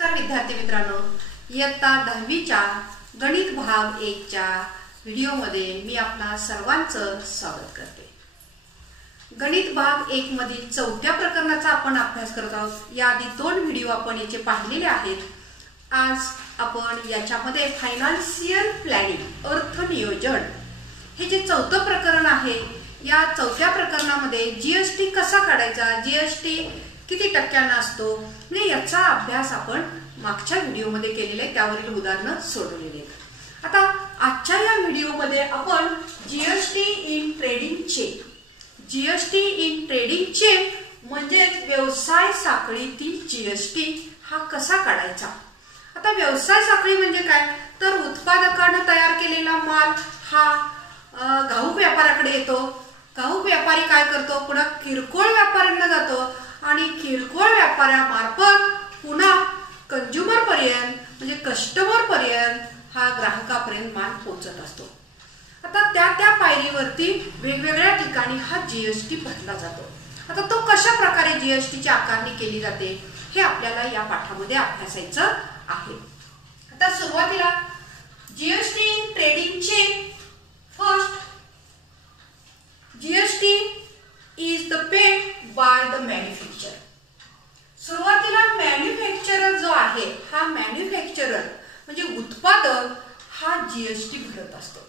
नमस्कार विद्यार्थी मित्रांनो, इयत्ता 10वीच्या गणित भाग 1च्या व्हिडिओमध्ये मी आपणा सर्वांचं स्वागत करते। गणित भाग 1 मधील चौथ्या प्रकरणाचा आपण अभ्यास करत आहोत। याआधी 2 व्हिडिओ आपण याचे पाहिलेले आहेत। आज आपण याच्यामध्ये फायनान्शियल प्लॅनिंग अर्थनियोजन हे जे चौथं प्रकरण आहे, या चौथ्या प्रकरणामध्ये जीएसटी कसा काढायचा, जीएसटी किती टक्क्यांना असतो, म्हणजे याचा अभ्यास आपण मागच्या व्हिडिओमध्ये केलेला आहे, त्यावरील उदाहरणं सोडवलेली आहेत। आता आजच्या या व्हिडिओमध्ये आपण GST in trading chain, GST in trading chain म्हणजे व्यवसाय साखळीतील जीएसटी हा कसा काढायचा। आता व्यवसाय साखळी म्हणजे काय, तर उत्पादकाने तयार केलेला माल हा घाऊक व्यापाऱ्याकडे येतो, घाऊक व्यापारी काय करतो, पुन्हा किरकोळ व्यापाऱ्यांना जातो आणि किरकोळ व्यापाऱ्यामार्फत पुन्हा कंझ्युमर पर्यंत म्हणजे कस्टमर पर्यंत हा ग्राहकापर्यंत माल पोहोचत असतो। आता त्या पायरीवरती वेगवेगळ्या ठिकाणी हा जीएसटी भरला जातो। आता तो कशा प्रकारे जीएसटी ची आकारणी केली जाते हे आपल्याला या पाठामध्ये अभ्यासायचं आहे। आता सुरुवातीला GST in trading chain, first GST is the paid by the manufacturer। सुरुवातीला मॅन्युफॅक्चरर जो आहे, हा मॅन्युफॅक्चरर म्हणजे उत्पादक हा जीएसटी भरत असतो।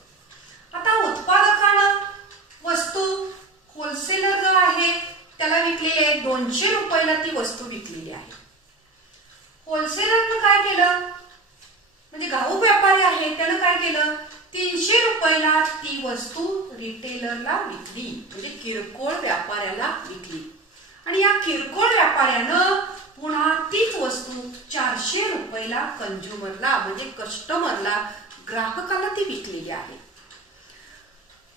आता उत्पादकानं वस्तू होलसेलर जो आहे त्याला विकलेली आहे, 200 रुपयाला ती वस्तू विकलेली आहे। होलसेलरनं काय केलं, म्हणजे घाऊक व्यापारी आहे त्यानं काय केलं, 300 रुपयाला ती वस्तू रिटेलरला विकली, म्हणजे किरकोळ व्यापाऱ्याला विकली आणि या किरकोळ व्यापाऱ्यानं पुन्हा तीच वस्तू 400 रुपयाला कंझ्युमरला म्हणजे कस्टमरला ग्राहकाला ती विकलेली आहे।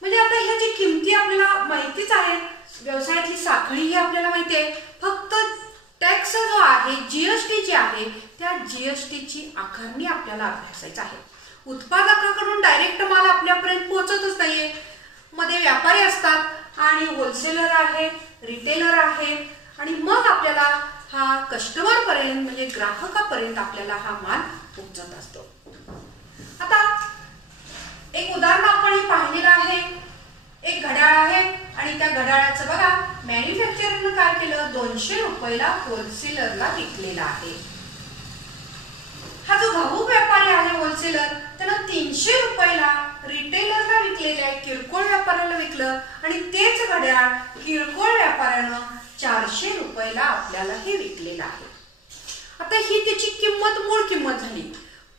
म्हणजे आता ह्या जी किमती आपल्याला माहितीच आहेत, व्यवसायाची साखळी ही आपल्याला माहिती आहे, फक्त टॅक्स जो आहे, जीएसटी जी आहे, त्या जीएसटी ची आकारणी आपल्याला अभ्यासायची आहे। उत्पादकाकडून डायरेक्ट माल आपल्यापर्यंत पोहोचतच नाहीये, मध्ये व्यापारी असतात आणि होलसेलर आहे, रिटेलर आहे आणि मग आपल्याला हा कस्टमर पर्यंत म्हणजे ग्राहकापर्यंत आपल्याला हा माल पोहोचत असतो। आता एक उदाहरण आपण पाहिलेलं आहे, एक घड्याळ आहे आणि त्या घड्याळाचं बघा मॅन्युफॅक्चररनं काय केलं, 200 रुपयाला होलसेलरला विकलेला आहे। हा जो घाऊक व्यापारी आहे होलसेलर, त्यानं 300 रुपयाला रिटेलरला विकलेले आहे, किरकोळ व्यापाऱ्याला विकलं आणि तेच घड्याळ किरकोळ व्यापाऱ्यानं 400 रुपयाला आपल्याला हे विकलेलं आहे। आता ही त्याची किंमत, मूळ किंमत झाली,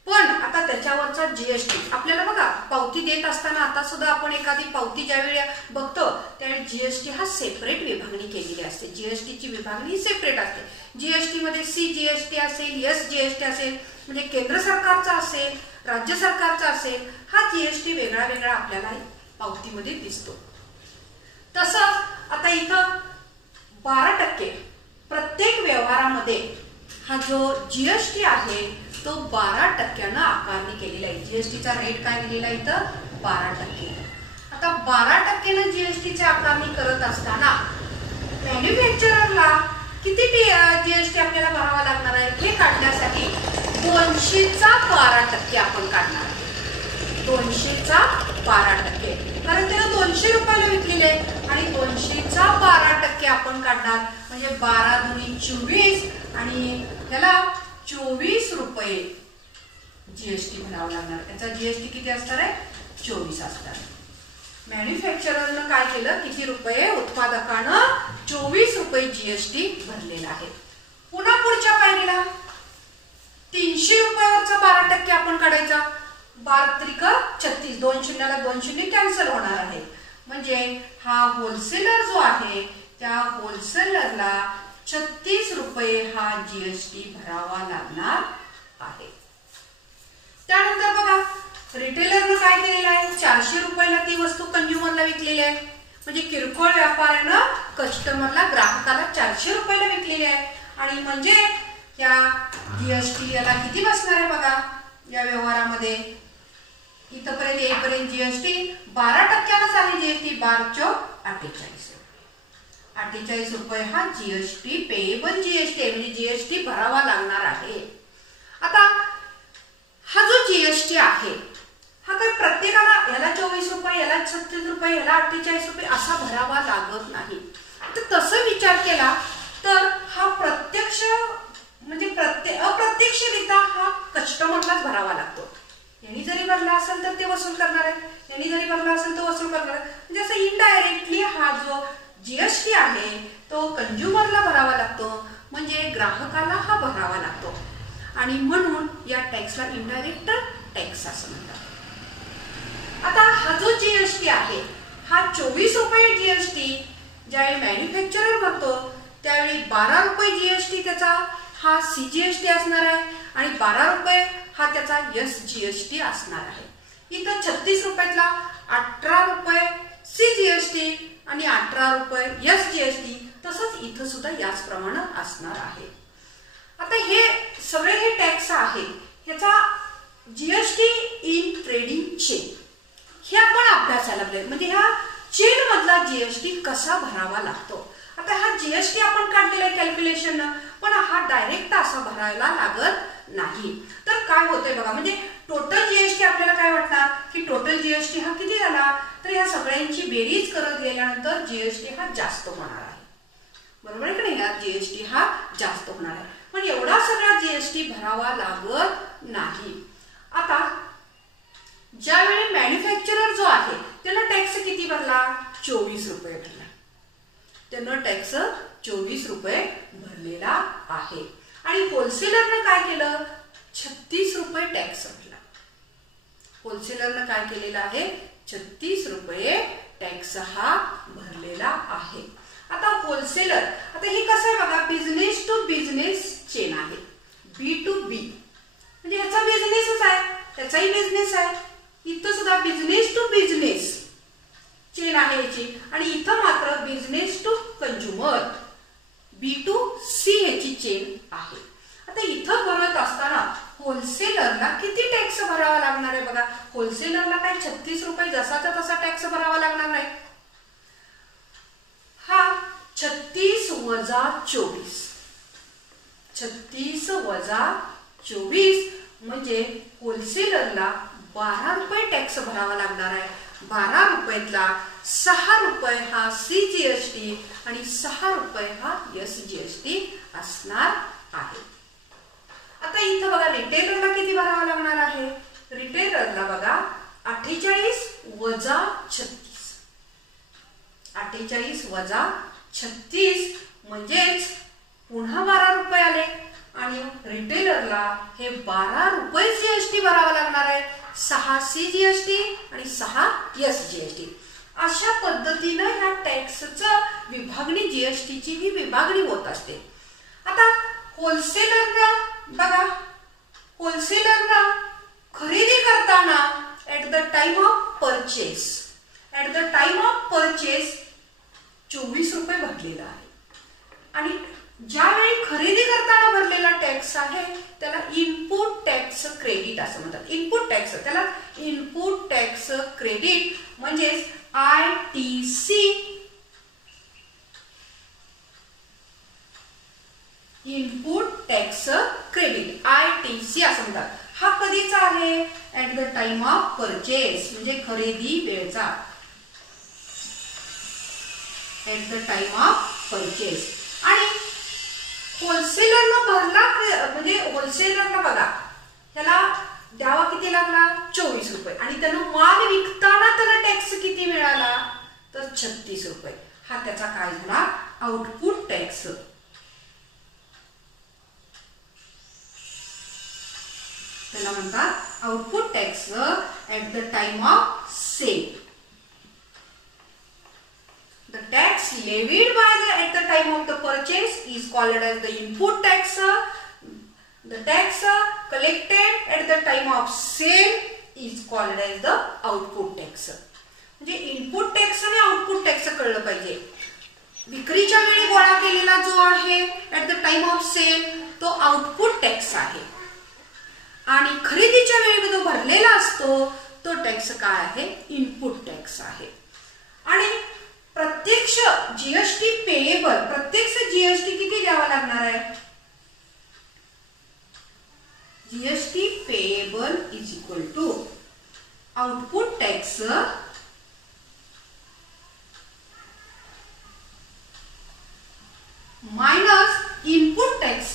पण आता त्याच्यावरचा जीएसटी आपल्याला बघा पावती देत असताना, आता सुद्धा आपण एखादी पावती ज्यावेळी बघतो त्यावेळी जीएसटी हा सेपरेट विभागणी केलेली असते, जीएसटी ची विभागणी सेपरेट असते। जीएसटी मध्ये सी जीएसटी असेल, एस जीएसटी असेल म्हणजे केंद्र सरकारचा असेल, राज्य सरकारचा असेल, हा जीएसटी वेगळा वेगळा आपल्याला पावतीमध्ये दिसतो। तसंच आता इथं 12% प्रत्येक व्यवहारामध्ये हा जो जीएसटी आहे तो 12% आकारणी केलेला आहे। जीएसटीचा रेट काय दिलेला आहे इथं 12%। आता 12% जीएसटी ची आकारणी करत असताना मॅन्युफॅक्चररला किती जीएसटी आपल्याला भरावा लागणार आहे हे काढण्यासाठी 200चा 12% आपण काढणार आहे, 200चा 12%, कारण त्याला 200 रुपयाला विकलेले आणि 200चा 12% आपण काढणार म्हणजे 12 दुनी 24 आणि त्याला 24 रुपये जीएसटी भरावा लागणार। त्याचा जीएसटी किती असणार आहे, 24 असणार। मॅन्युफॅक्चररनं काय केलं, किती रुपये, उत्पादकानं 24 रुपये जीएसटी भरलेला आहे। पुन्हा पुढच्या पायरीला 300 रुपयावरचा 12% आपण काढायचा, 12×36, 2 शून्याला 2 शून्य कॅन्सल होणार आहे, म्हणजे हा होलसेलर जो आहे त्या होलसेलरला 36 रुपये हा जीएसटी भरावा लागणार आहे। त्यानंतर बघा रिटेलरनं काय केलेलं आहे, 400 रुपयाला ती वस्तू कंझ्युमरला विकलेली आहे, म्हणजे किरकोळ व्यापाऱ्यानं कस्टमरला ग्राहकाला 400 रुपयाला विकलेली आहे आणि म्हणजे या जीएसटी याला किती बसणार आहे बघा, या व्यवहारामध्ये इथपर्यंत येईपर्यंत जीएसटी 12%च आहे, जीएसटी 12×48, 48 रुपये हा जीएसटी पेएबल जीएसटी म्हणजे जीएसटी भरावा लागणार आहे। आता हा जो जीएसटी आहे हा काही प्रत्येकाला याला 24 रुपये, याला 36 रुपये, याला 48 रुपये असा भरावा लागत नाही. तर तसं विचार केला तर हा प्रत्यक्ष म्हणजे अप्रत्यक्षरित्या हा कस्टमरलाच भरावा लागतो. यांनी जरी भरला असेल तर ते वसूल करणार आहे, यांनी जरी भरला असेल तर वसूल करणार आहे. म्हणजे असं इनडायरेक्टली हा जो जीएसटी आहे तो कंझ्युमरला भरावा लागतो, म्हणजे ग्राहकाला हा भरावा लागतो. आणि म्हणून या टॅक्सला इनडायरेक्ट टॅक्स असं म्हणतात. आता हा जो जीएसटी आहे हा 24 रुपये जीएसटी ज्यावेळी मॅन्युफॅक्चरर भरतो त्यावेळी 12 रुपये जीएसटी त्याचा हा सीजीएसटी असणार आहे आणि 12 रुपये हा त्याचा एसजीएसटी असणार आहे. इथं 36 रुपयातला 18 रुपये सीजीएसटी आणि 18 रुपये एसजीएसटी तसंच इथं सुद्धा याच प्रमाणे असणार आहे. आता हे सगळे हे टॅक्स आहे ह्याचा जीएसटी इन ट्रेडिंग चेन हे आपण अभ्यासायला पाहिजे. म्हणजे ह्या चेन मधला जीएसटी कसा भरावा लागतो. आता हा जीएसटी आपण काढलेला आहे कॅल्क्युलेशन, पण हा डायरेक्ट असा भरायला लागत नाही. तर काय होतंय बघा, म्हणजे टोटल जीएसटी आपल्याला काय वाटणार की टोटल जीएसटी हा किती झाला, तर या सगळ्यांची बेरीज करत गेल्यानंतर जीएसटी हा जास्त होणार आहे. बरोबर आहे की नाही, यात जीएसटी हा जास्त होणार आहे. पण एवढा सगळा जीएसटी भरावा लागत नाही. आता ज्यावेळी मॅन्युफॅक्चरर जो आहे त्यानं टॅक्स किती भरला, 24 रुपये भरला. त्यानं टॅक्स 24 रुपये भरलेला आहे. आणि होलसेलरनं काय केलं, 36 रुपये टॅक्स भरला. होलसेलरनं काय केलेलं आहे, 36 रुपये टॅक्स हा भरलेला आहे. आता होलसेलर, आता हे कसं आहे बघा, बिझनेस टू बिझनेस चेन आहे, बी टू बी, म्हणजे ह्याचा बिझनेसच आहे, त्याचाही बिझनेस आहे. इथं सुद्धा बिझनेस टू बिझनेस चेन आहे याची, आणि इथं मात्र business to consumer B to C ह्याची चेन आहे. आता इथं भरत असताना होलसेलरला किती टॅक्स भरावा लागणार आहे बघा. होलसेलरला काय 36 रुपये जसाचा तसा टॅक्स भरावा लागणार नाही. हा 36 वजा 24, 36 वजा 24 म्हणजे होलसेलरला 12 रुपये टॅक्स भरावा लागणार आहे. 12 रुपयातला 6 रुपये हा सीजीएसटी आणि 6 रुपये हा एसजीएसटी असणार आहे. आता इथं बघा रिटेलरला किती भरावा लागणार आहे. रिटेलरला बघा 48 वजा 36, 48 वजा 36 म्हणजेच पुन्हा 12 रुपये आले आणि रिटेलरला हे 12 रुपये जीएसटी भरावा लागणार आहे. 6 सीजीएसटी आणि 6 एसजीएसटी. अशा पद्धतीने ह्या टॅक्सचं विभागणी जीएसटीची ही विभागणी होत असते. आता होलसेलरला बघा, होलसेलरला खरेदी करताना at the time of purchase, at the time of purchase 24 रुपये भरलेला आहे. आणि ज्यावेळी खरेदी करताना भरलेला टॅक्स आहे त्याला इनपुट टॅक्स क्रेडिट असं म्हणतात. इनपुट टॅक्स, त्याला इनपुट टॅक्स क्रेडिट म्हणजेच ITC, input tax credit ITC असं म्हणतात. हा कधीचा आहे, at the time of purchase म्हणजे खरेदी वेळचा, at the time of purchase. आणि होलसेलरनं भरला म्हणजे होलसेलरला बघा त्याला द्यावा किती लागला 24 रुपये आणि त्यानं माल विकताना त्याला टॅक्स किती मिळाला तर 36 रुपये. हा त्याचा काय झाला आउटपुट टॅक्स. त्याला म्हणतात output tax at the time of sale. The tax levied by at the time of the purchase is called as the input tax. The tax collected at the time of sale is called as the output tax. म्हणजे input tax आणि output tax कळलं पाहिजे. विक्रीच्या वेळी गोळा केलेला जो आहे at the time of sale तो आउटपुट टॅक्स आहे आणि खरेदीच्या वेळी जो भरलेला असतो तो टॅक्स काय आहे इनपुट टॅक्स आहे. आणि प्रत्यक्ष जीएसटी पेएबल, प्रत्यक्ष जीएसटी किती द्यावा लागणार आहे. टॅक्स मायनस इनपुट टॅक्स,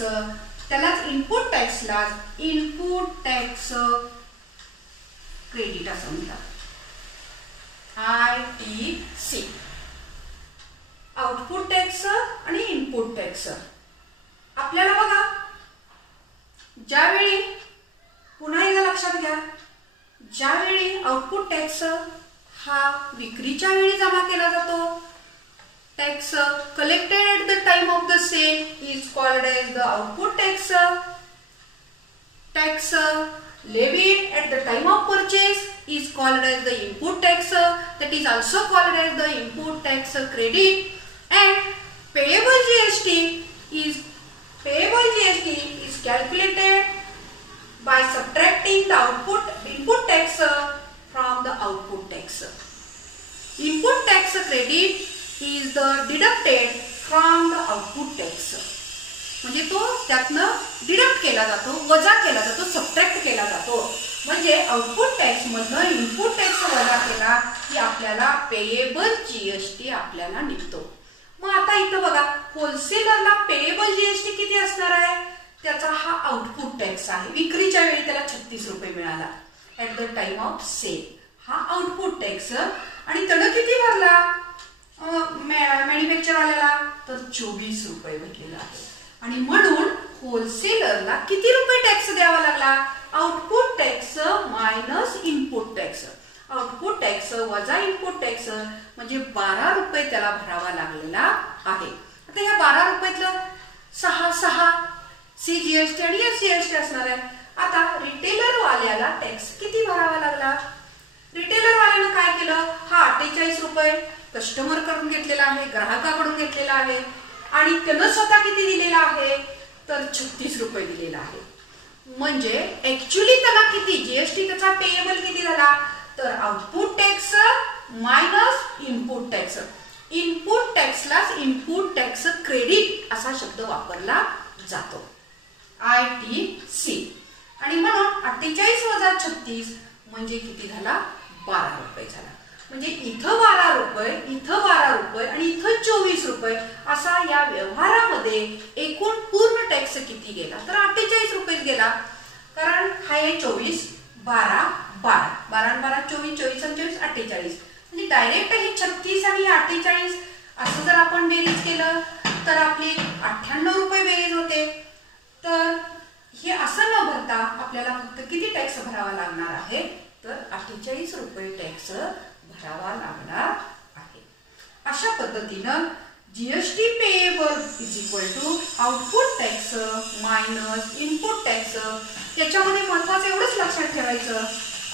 त्यालाच इनपुट टॅक्सला इनपुट टॅक्स क्रेडिट असं म्हणतात, ITC. आउटपुट टॅक्स आणि इनपुट टॅक्स. आपल्याला बघा, ज्यावेळी पुन्हा एकदा लक्षात घ्या, ज्यावेळी आउटपुट टॅक्स हा विक्रीच्या वेळी जमा केला जातो, tax collected at the time of the sale is called as the output tax. Tax levied at the time of purchase is called as the input tax, that is also called as the input tax credit, and payable GST is calculated by subtracting the input tax from the output tax. Input tax credit is the deducted from the output tax. म्हणजे तो त्यातनं deduct केला जातो, वजा केला जातो, subtract केला जातो. म्हणजे आउटपुट टॅक्स मधनं इनपुट टॅक्स वजा केला की आपल्याला पेएबल जीएसटी आपल्याला निघतो. मग आता इथं बघा, होलसेलरला पेएबल जीएसटी किती असणार आहे, त्याचा हा आउटपुट टॅक्स आहे. विक्रीच्या वेळी त्याला 36 रुपये मिळाला at the time of sale, हा आउटपुट टॅक्स. आणि त्यानं किती भरला मॅन्युफॅक्चर वाल्याला, तर 24 रुपये भरलेला आहे. आणि म्हणून होलसेलरला किती रुपये टॅक्स द्यावा लागला, output tax minus input tax. Output tax वजा इनपुट टॅक्स म्हणजे 12 रुपये त्याला भरावा लागलेला आहे. आता या 12 रुपयातलं 6 CGST आणि SGST असणार आहे. आता रिटेलर वाल्याला टॅक्स किती भरावा लागला, रिटेलर वाल्यानं काय केलं, हा 48 रुपये कस्टमर कडून घेतलेला आहे, ग्राहकाकडून घेतलेला आहे, आणि त्यानं स्वतः किती दिलेला आहे, तर 36 रुपये दिलेला आहे. म्हणजे ऍक्च्युअली त्याला किती जीएसटी त्याचा पेएबल किती झाला, तर output tax minus input tax. Input टॅक्सलाच इनपुट टॅक्स क्रेडिट असा शब्द वापरला जातो, ITC. आणि म्हणून 48 वजा 36 म्हणजे किती झाला, 12 रुपये झाला. म्हणजे इथं 12 रुपये, इथं 12 रुपये आणि इथं 24 रुपये असा या व्यवहारामध्ये एकूण पूर्ण टॅक्स किती गेला, तर 48 रुपयेच गेला. कारण हा आहे 24, 12, 12, 12 12 24, 24 आणि 24 48. म्हणजे डायरेक्ट हे 36 आणि 48 असं जर आपण बेरीज केलं तर आपली 98 रुपये बेरीज होते. तर हे असं न भरता आपल्याला फक्त किती टॅक्स भरावा लागणार आहे, तर 48 रुपये टॅक्स भरावा लागणार आहे. अशा पद्धतीनं GST payable is equal to output tax minus input tax. त्याच्यामध्ये महत्वाचं एवढंच लक्षात ठेवायचं,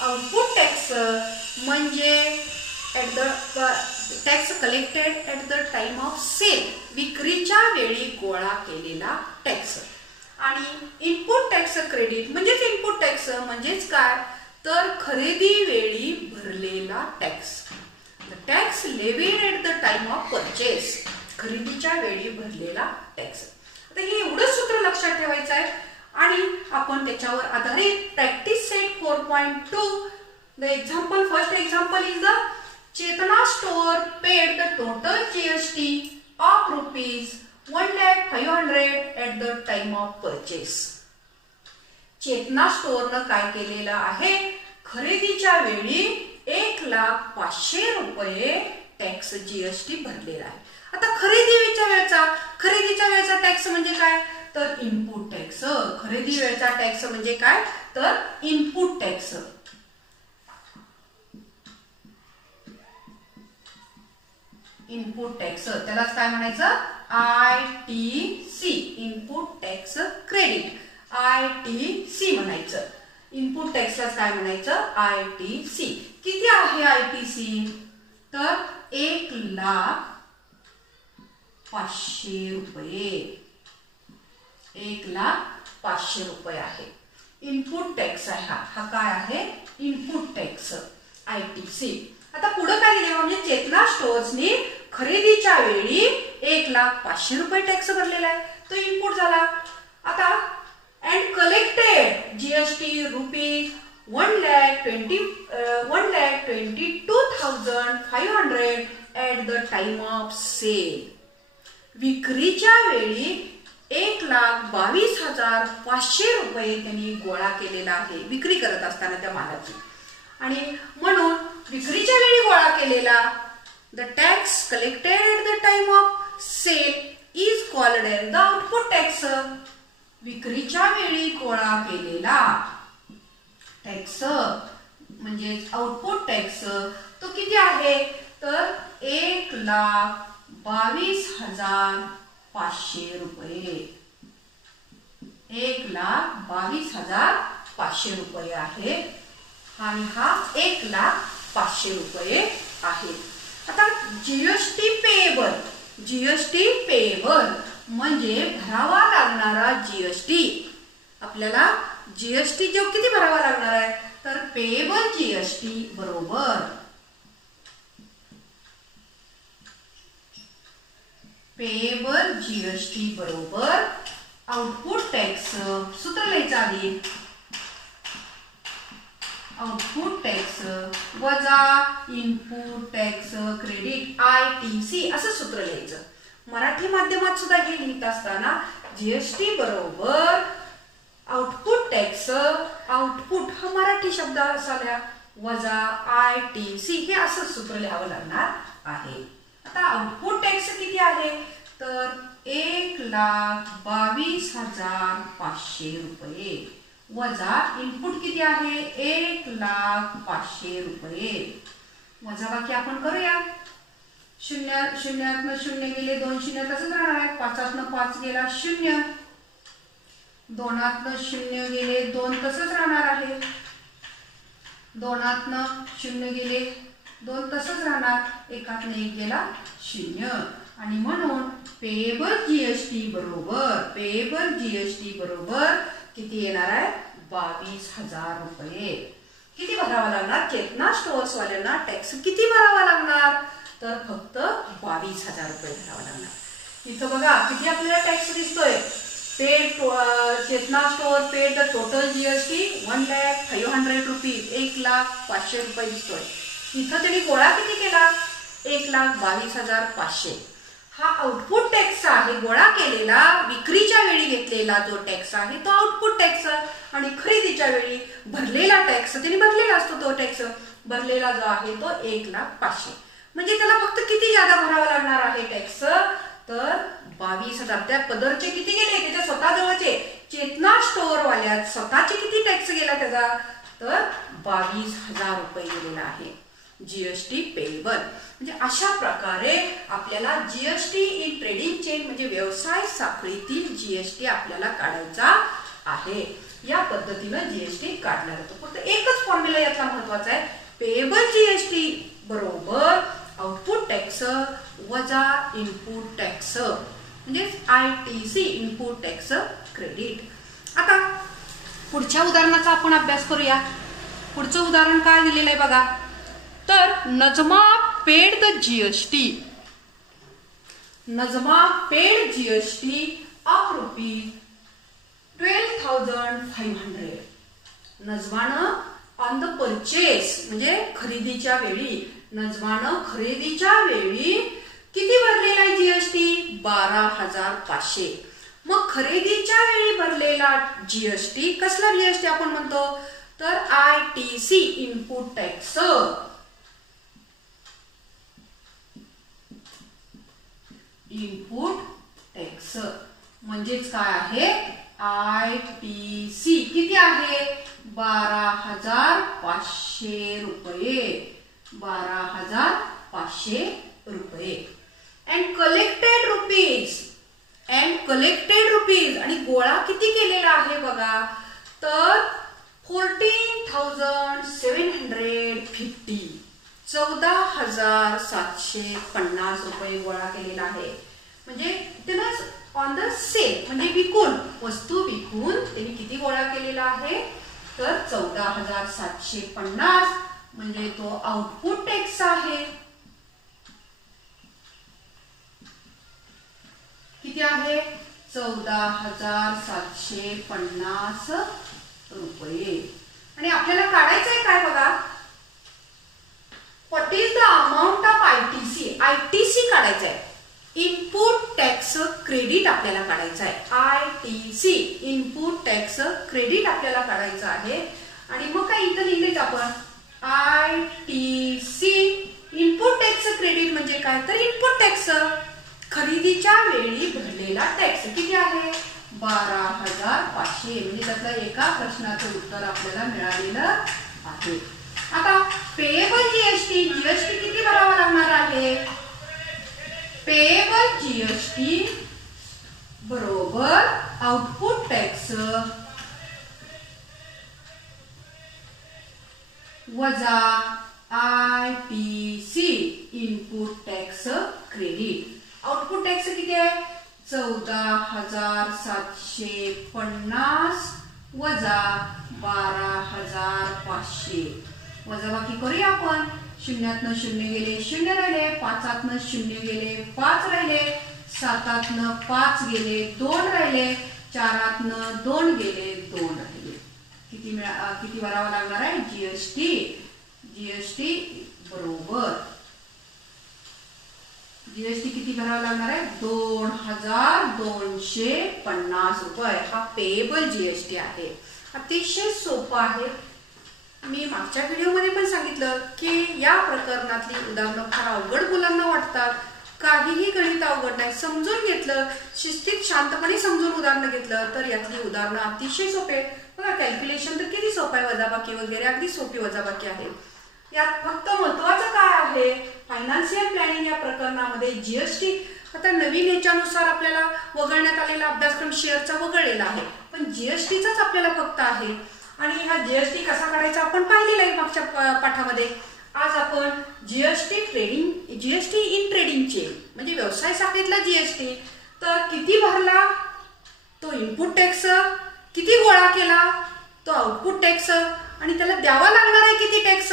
आउटपुट टॅक्स म्हणजे at the tax collected at the time of sale, विक्रीच्या वेळी गोळा केलेला टॅक्स. आणि इनपुट टॅक्स क्रेडिट म्हणजेच इनपुट टॅक्स म्हणजेच काय, तर खरेदी वेळी भरलेला टॅक्स. Tax levied at the time of purchase, खरेदीच्या वेळी भरलेला टॅक्स. आता हे एवढं सूत्र लक्षात ठेवायचं आहे. आणि आपण त्याच्यावर आधारित practice set 4.2 the example, first example is the Chetna store paid the total GST of ₹1,05,000 at the time of purchase. Chetna स्टोअरनं काय केलेलं आहे, खरेदीच्या वेळी 1,05,000 रुपये टॅक्स जीएसटी भरलेला आहे. आता खरेदीच्या वेळचा टॅक्स म्हणजे काय, तर इनपुट टॅक्स. खरेदी वेळचा टॅक्स म्हणजे काय, तर इनपुट टॅक्स. इनपुट टॅक्स त्यालाच काय म्हणायचं, ITC, input tax credit, ITC म्हणायचं. इनपुट टॅक्सला काय म्हणायचं, ITC. किती आहे ITC, तर 1,05,000 रुपये. 1,05,000 रुपये आहे. इनपुट टॅक्स आहे हा काय आहे, इनपुट टॅक्स ITC. आता पुढे काय दिले, म्हणजे चेतना स्टोअर्सनी खरेदीच्या वेळी 1,05,000 रुपये टॅक्स भरलेला आहे, तो इनपुट झाला. आता and collected GST 1,22,500 at the time of sale. विक्रीच्या वेळी 1,22,500 रुपये त्यांनी गोळा केलेला आहे विक्री करत असताना त्या मालाची. आणि म्हणून विक्रीच्या वेळी गोळा केलेला the tax collected at the time of sale is called as the output tax. विक्रीच्या वेळी गोळा केलेला टॅक्स म्हणजे आउटपुट टॅक्स तो किती आहे तर 1,22,500 रुपये. 1,22,500 रुपये आहे आणि हा 1,05,000 रुपये आहे. आता जीएसटी पेएबल म्हणजे भरावा लागणारा जीएसटी. आपल्याला जीएसटी जो किती भरावा लागणार आहे तर पेएबल जीएसटी बरोबर आउटपुट टॅक्स. सूत्र लिहायचं आधी आउटपुट टॅक्स वजा इनपुट टॅक्स क्रेडिट ITC असं सूत्र लिहायचं. मराठी माध्यमात सुद्धा हे लिहित असताना जीएसटी बरोबर आउटपुट टॅक्स आउटपुट हा मराठी शब्द असाला वजा ITC हे असं सूत्र लिहावं लागणार आहे. आता आउटपुट टॅक्स किती आहे तर 1,22,500 रुपये वजा इनपुट किती आहे 1,05,000 रुपये वजा बाकी आपण करूया. शून्यातनं शून्य गेले 2 शून्य तसंच राहणार आहे. 5तनं 5 गेला 0 2तनं 0 गेले 2 तसंच राहणार आहे. 2तनं 0 गेले 2 तसंच राहणार. 1तनं 1 गेला 0 आणि म्हणून पेएबल जीएसटी बरोबर किती येणार आहे 22,000 रुपये. किती भरावा लागणार चेतना स्टोअर्स वाल्यांना टॅक्स किती भरावा लागणार तर फक्त 22,000 रुपये भरावा लागणार. इथं बघा किती आपल्याला टॅक्स दिसतोय. Chetna store paid the total GST 1,05,000 rupees 1,05,000 रुपये दिसतोय. इथं त्यांनी गोळा किती केला 1,22,500. हा आउटपुट टॅक्स आहे गोळा केलेला विक्रीच्या वेळी घेतलेला जो टॅक्स आहे तो आउटपुट टॅक्स आणि खरेदीच्या वेळी भरलेला टॅक्स त्यांनी भरलेला असतो तो टॅक्स भरलेला जो आहे तो 1,05,000. म्हणजे त्याला फक्त किती जादा भरावा लागणार आहे टॅक्स तर 22,000. त्या पदरचे किती गेले त्याच्या स्वतःजवळचे चेतना स्टोअर वाल्यात स्वतःचे किती टॅक्स गेला त्याचा तर 22,000 रुपये गेलेला आहे. जीएसटी पेएबल म्हणजे अशा प्रकारे आपल्याला जीएसटी इन ट्रेडिंग चेन म्हणजे व्यवसाय साखळीतील जीएसटी आपल्याला काढायचा आहे. या पद्धतीने जीएसटी काढला जातो. फक्त एकच फॉर्म्युला यातला महत्वाचा आहे पेएबल जीएसटी बरोबर आउटपुट टॅक्स वजा इनपुट टॅक्स म्हणजे ITC इनपुट टॅक्स क्रेडिट. आता पुढच्या उदाहरणाचा आपण अभ्यास करूया. पुढचं उदाहरण काय दिलेलं आहे बघा तर Najma paid the GST of ₹12,500. नजमानं ऑन द परचेस म्हणजे खरेदीच्या वेळी नजमानं खरेदीच्या वेळी किती भरलेला आहे जीएसटी 12,500. मग खरेदीच्या वेळी भरलेला जीएसटी कसला जीएसटी आपण म्हणतो तर ITC input tax. Input tax म्हणजेच काय आहे ITC किती आहे 12,500 रुपये 12,500 रुपये. अँड कलेक्टेड रुपीज आणि गोळा किती केलेला आहे बघा तर 14,750 14,750 रुपये गोळा केलेला आहे. म्हणजे त्यानं ऑन द सेल म्हणजे विकून वस्तू विकून त्यांनी किती गोळा केलेला आहे तर 14,750 म्हणजे तो आउटपुट टॅक्स आहे. किती आहे 14,750 रुपये. आणि आपल्याला काढायचं आहे काय बघा, what is the amount of ITC. ITC काढायचं आहे, इनपुट टॅक्स क्रेडिट आपल्याला काढायचं आहे. आयटीसी इनपुट टॅक्स क्रेडिट आपल्याला काढायचं आहे. आणि मग काय इथं लिहिलेच आपण आयटीसी इनपुट टॅक्स क्रेडिट म्हणजे काय, तर इनपुट टॅक्स खरेदीच्या वेळी भरलेला टॅक्स किती आहे 12,500. म्हणजे त्यातलं एका प्रश्नाचं उत्तर आपल्याला मिळालेलं आहे. आता पेएबल जीएसटी, जीएसटी किती भरावा लागणार आहे, पेएबल जीएसटी बरोबर आउटपुट टॅक्स वजा ITC input tax credit. Output tax किती आहे 14,750 वजा 12,500. वजाबाकी करूया आपण. शून्यातनं शून्य गेले, शून्य राहिले. पाचातनं शून्य गेले, 5 राहिले. सातातनं 5 गेले, 2 राहिले. चारातनं 2 गेले, 2 राहिले. किती भरावा लागणार आहे जीएसटी. जीएसटी बरोबर जीएसटी किती भरावा लागणार आहे 2,250 रुपये. हा पेएबल जीएसटी आहे. अतिशय सोपा आहे. मी मागच्या व्हिडिओमध्ये पण सांगितलं की या प्रकरणातली उदाहरणं फार अवघड मुलांना वाटतात. काहीही गणित अवघड नाही. समजून घेतलं, शिस्तीत शांतपणे समजून उदाहरणं घेतलं तर यातली उदाहरणं अतिशय सोपे आहेत. बघा कॅल्क्युलेशन तर किती सोपं आहे, वजाबाकी वगैरे अगदी सोपी वजाबाकी आहे. यात फक्त महत्वाचं काय आहे, फायनान्शियल प्लॅनिंग या प्रकरणामध्ये जीएसटी आता नवीन ह्याच्यानुसार आपल्याला वगळण्यात आलेला अभ्यासक्रम शेअरचा वगळलेला आहे, पण जीएसटीचाच आपल्याला फक्त आहे. आणि हा जीएसटी कसा काढायचा आपण पाहिलेला आहे मागच्या पाठामध्ये. आज आपण जीएसटी ट्रेडिंग, जीएसटी इन ट्रेडिंगचे म्हणजे व्यवसाय शाखेतला जीएसटी तर किती भरला, तो इनपुट टॅक्स किती गोळा केला, तो आउटपुट टॅक्स, आणि त्याला द्यावा लागणार आहे किती टॅक्स,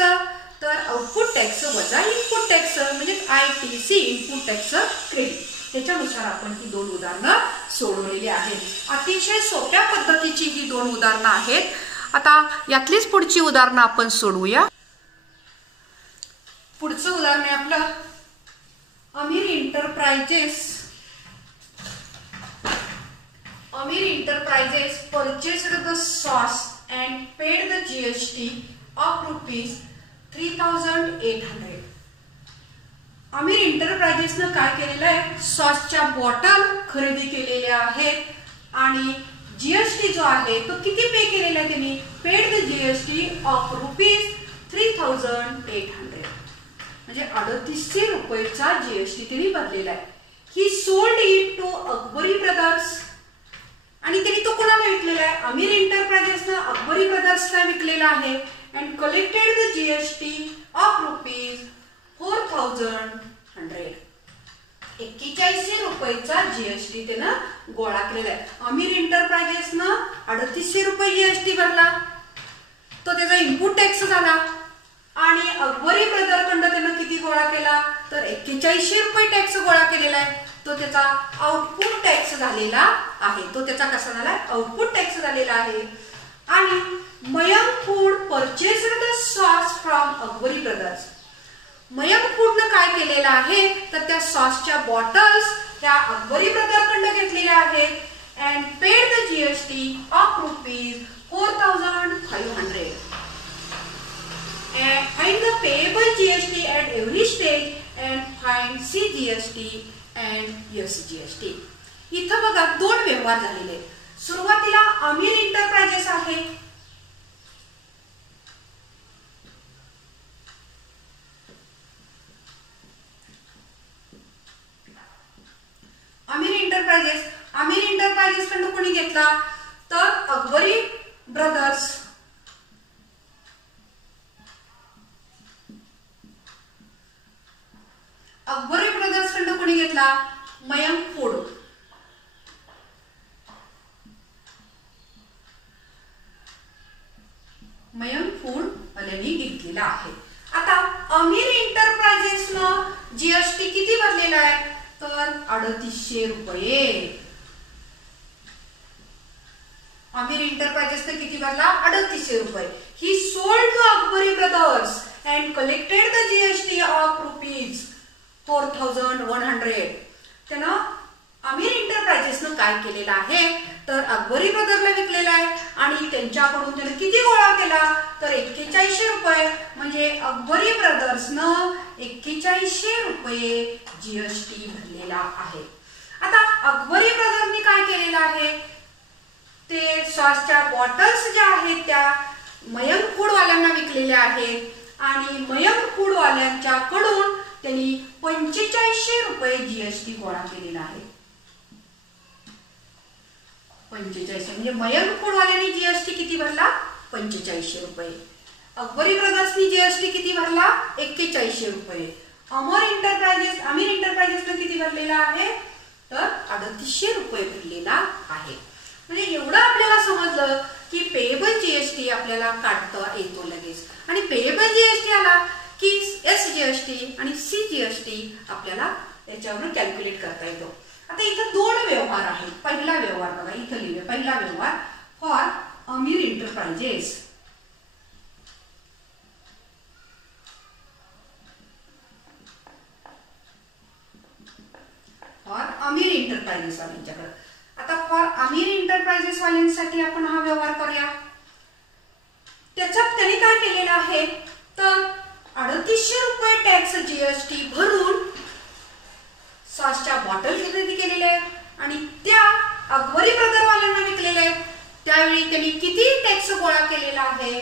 तर आउटपुट टॅक्स वजा इनपुट टॅक्स म्हणजे आयटीसी इनपुट टॅक्स क्रेडिट. त्याच्यानुसार आपण ही 2 उदाहरणं सोडवलेली आहेत. अतिशय सोप्या पद्धतीची ही 2 उदाहरणं आहेत. आता यातलीच पुढची उदाहरणं आपण सोडवूया. पुढचं उदाहरण आहे आपलं Amir enterprises. Amir enterprises purchased the sauce and paid the GST of ₹3,800. Amir इंटरप्राइजेसनं काय केलेलं आहे, सॉसच्या बॉटल खरेदी केलेल्या आहेत आणि जीएसटी जो आहे तो किती पे केलेला आहे त्यांनी, पेड द जीएसटी ऑफ ₹3,800 म्हणजे 3800 रुपयेचा जीएसटी त्यांनी भरलेला आहे. He sold it to Akbari brothers आणि त्यांनी तो कोणाला विकलेला आहे, अमीर इंटरप्राइजेसनं अकबरी ब्रदर्सला विकलेला आहे. And collected the GST of ₹4,100. 4100 रुपयेचा जीएसटी त्यानं गोळा केलेला आहे. अमीर इंटरप्राइजेसनं 3800 रुपये जीएसटी भरला, तो त्याचा इनपुट टॅक्स झाला. आणि अकबरी ब्रदरकडनं त्यानं किती गोळा केला, तर 4100 रुपये टॅक्स गोळा केलेला आहे. तो त्याचा आउटपुट टॅक्स झालेला आहे. तो त्याचा कसा झाला, आउटपुट टॅक्स झालेला आहे. आणि Mayank food purchased the sauce from Akbari brothers. Mayank फूडनं काय केलेलं आहे, तर त्या सॉसच्या बॉटल्स त्या अकबरी ब्रदरकडनं घेतलेल्या आहेत. And paid the GST of ₹4,500. And find the payable GST at every stage and find CGST and SGST. इथं बघा 2 व्यवहार झालेले. सुरुवातीला अमीर इंटरप्राइजेस आहे. अमीर इंटरप्राइजेस कडून कोणी घेतला, तर अकबरी ब्रदर्स. अकबरी ब्रदर्स कडून कोणी घेतला, मयंक फूड. मयंक फूड वाल्यांनी घेतलेला आहे. आता अमीर इंटरप्राइजेसनं जीएसटी किती भरलेला आहे, तर 3800 रुपये. आमिर एंटरप्राइजेसने किती भरला 3800 रुपये. He sold to Akbari brothers and collected the GST of ₹4100. त्यानं आमिर एंटरप्राइजेसनं काय केलेलं आहे तर अकबरी ब्रदरला विकलेला आहे आणि त्यांच्याकडून त्याने किती गोळा केला तर 4100 रुपये. म्हणजे अकबरी ब्रदर्सनं 4100 रुपये जीएसटी भरलेला आहे. आता अकबरी ब्रदरनी काय केलेलं आहे ते सॉसच्या बॉटल्स ज्या आहेत त्या मयंक फूडवाल्यांना विकलेल्या आहेत आणि मयंक फूडवाल्यांच्याकडून त्यांनी 4500 रुपये जीएसटी गोळा केलेला आहे. 45 म्हणजे मयंक फूडवाल्यांनी जीएसटी किती भरला 4500 रुपये. अकबरी ब्रदर्सनी जीएसटी किती भरला 4100 रुपये. आमिर एंटरप्राइजेसने किती भरलेला आहे तर 3800 रुपये भरलेला आहे. म्हणजे एवढं आपल्याला समजलं की पेएबल जीएसटी आपल्याला काढता येतो लगेच आणि पेएबल जीएसटी आला की एसजीएसटी आणि सीजीएसटी आपल्याला याच्यावरून कॅल्क्युलेट करता येतो. आता इथं दोन व्यवहार आहेत. पहिला व्यवहार बघा इथं लिहूया. पहिला व्यवहार for Aamir enterprises. For Aamir enterprises वाल्यांच्याकडे. आता फॉर आमिर एंटरप्राइजेस वाल्यांसाठी आपण हा व्यवहार करूया. त्याच्यात त्यांनी काय केलेलं आहे तर 3800 रुपये टॅक्स जीएसटी भरून सॉसच्या बॉटल खरेदी केलेल्या आहेत आणि त्या अकबरी ब्रदरवाल्यांना विकलेल्या आहेत. त्यावेळी त्यांनी किती टॅक्स गोळा केलेला आहे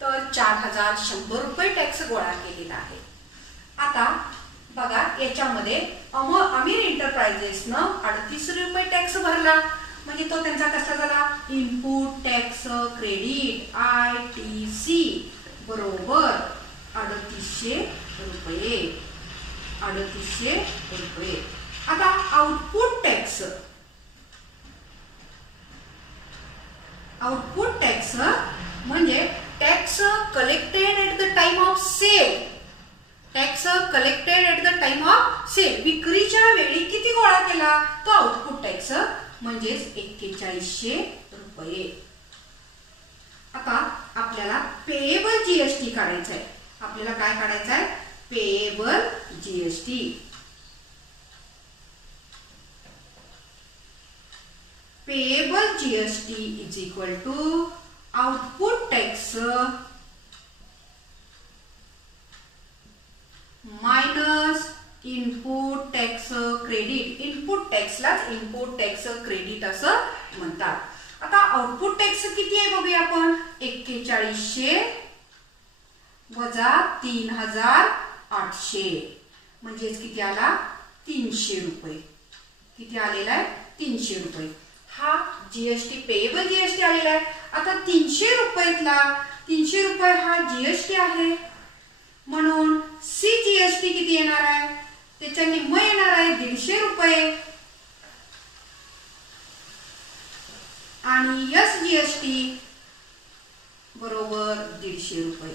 तर 4100 रुपये टॅक्स गोळा केलेला आहे. आता बघा याच्यामध्ये आमिर एंटरप्राइजेसनं 3800 रुपये टॅक्स भरला म्हणजे तो त्यांचा कसा झाला इनपुट टॅक्स क्रेडिट ITC बरोबर 3800 रुपये. 3800 रुपये. आता आउटपुट टॅक्स म्हणजे tax collected at the time of sale. Tax collected at the time of sale विक्रीच्या वेळी किती गोळा केला तो आउटपुट टॅक्स म्हणजेच 4100 रुपये. आता आपल्याला पेएबल जीएसटी काढायचा आहे. आपल्याला काय काढायचं आहे payable GST. Payable GST is equal to output tax minus input tax credit. Input टॅक्सलाच इनपुट टॅक्स क्रेडिट असं म्हणतात. आता आउटपुट टॅक्स किती आहे बघूया आपण 4100 वजा 3800 म्हणजेच किती आला 300 रुपये. किती आलेला आहे 300 रुपये. हा जीएसटी पेएबल जीएसटी आलेला आहे. आता 300 रुपयातला 300 रुपये हा जीएसटी आहे म्हणून सीजीएसटी किती येणार आहे त्याच्या निम्म येणार आहे 150 रुपये आणि एसजीएसटी बरोबर 150 रुपये.